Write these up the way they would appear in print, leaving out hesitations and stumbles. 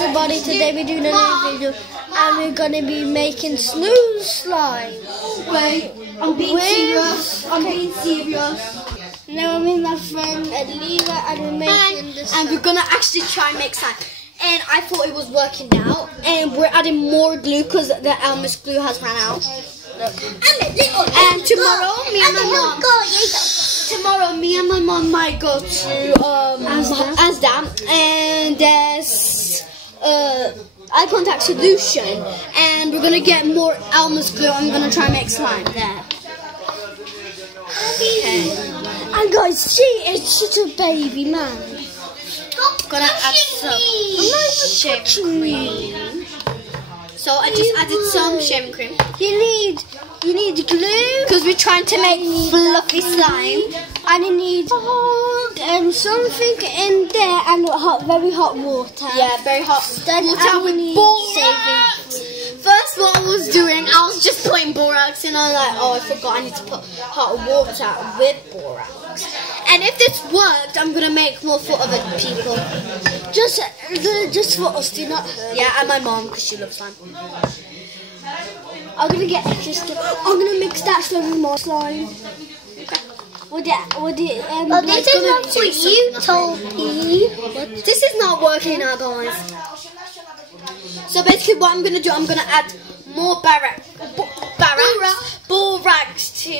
everybody, today we're doing another video and we're going to be making snooze slime. Wait, I'm being serious. Now I'm with my friend Adlila and we're making this and we're going to actually try and make slime. And I thought it was working out, and we're adding more glue because the Elmer's glue has run out. And tomorrow, me and my mom might go to Asda, and there's eye contact solution, and we're gonna get more Elmer's glue. I'm gonna try and make slime there. Okay. And guys, she is such a baby man. Gonna add some shaving cream. So I just added some shaving cream. You need glue because we're trying to make fluffy slime, and you need something in there and very hot water. Yeah, very hot water with borax. First, what I was doing, I was just putting borax in. I was like, oh, I forgot I need to put hot water with borax. And if this worked, I'm gonna make more for other people. Just for us, do not hurt. Yeah, and my mom because she loves slime. I'm gonna get extra stuff. I'm gonna mix that slime with more slime. Would it? This is not what you told me. This is not working out, guys. So basically, what I'm gonna do, I'm gonna add more borax to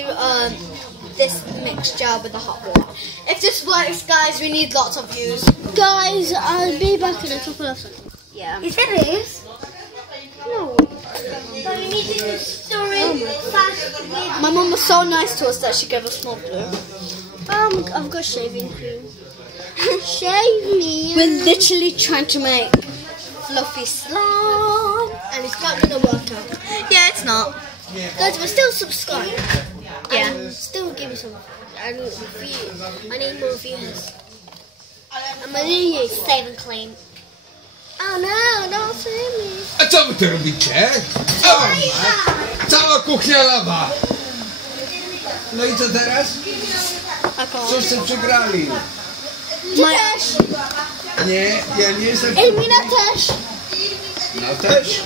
this mixture with the hot water. If this works, guys, we need lots of views. Guys, I'll be back in a couple of seconds. Yeah. Is it this? No. So we need to store it fast. My mum was so nice to us that she gave us more glue. I've got shaving cream. Shaving. We're literally trying to make fluffy slime, and it's not gonna work out. Yeah, it's not. Guys, we're still subscribed. Yeah. And still give me some. I need more views. I'm gonna use Save and clean. Oh no, don't see me. A co wy tu robicie? Cała kuchnia lawa. No i co teraz? Wszyscy przegrali. Też. Nie, ja nie jestem... Elmina też. No też.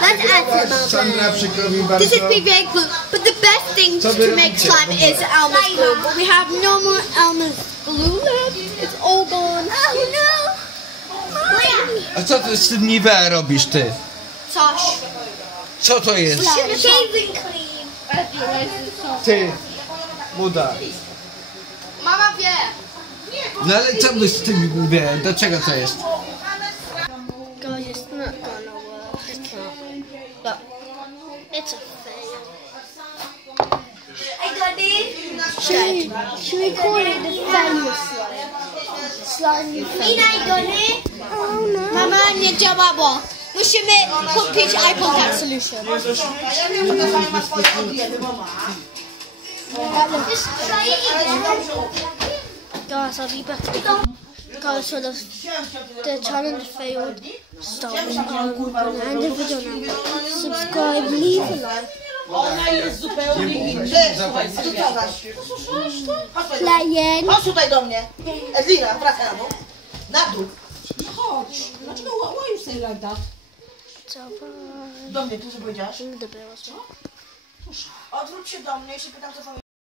Let's add some. Sandra, przykro mi bardzo. This is PVA glue, but the best thing to make slime is Elmer's glue. But we have no more Elmer's glue left. It's all gone. Oh no. A co ty z tym Nivea robisz, ty? Coś. Co to jest? Shaving cream. Ty, Buda. Mama wie. No ale co wy z tym Nivea? Do czego to jest? Guys, it's not gonna work. But it's a fail. I got it. Should we call it the failure slime? I got it. Oh no. Mama, nie działało. Musimy kupić eye contact solution. Guys, I'll be back. Guys, so the challenge failed. Stop. I'm gonna end the video now. Subscribe, leave a like. Ona jest zupełnie inna. Playing. Chodź tutaj do mnie. Elwira, wracaj na dół. Na dół. Chodź. Dlaczego why you say like that? Do mnie, ty co powiedziałaś? Odwróć się do mnie i się pytam, co powiedziałeś.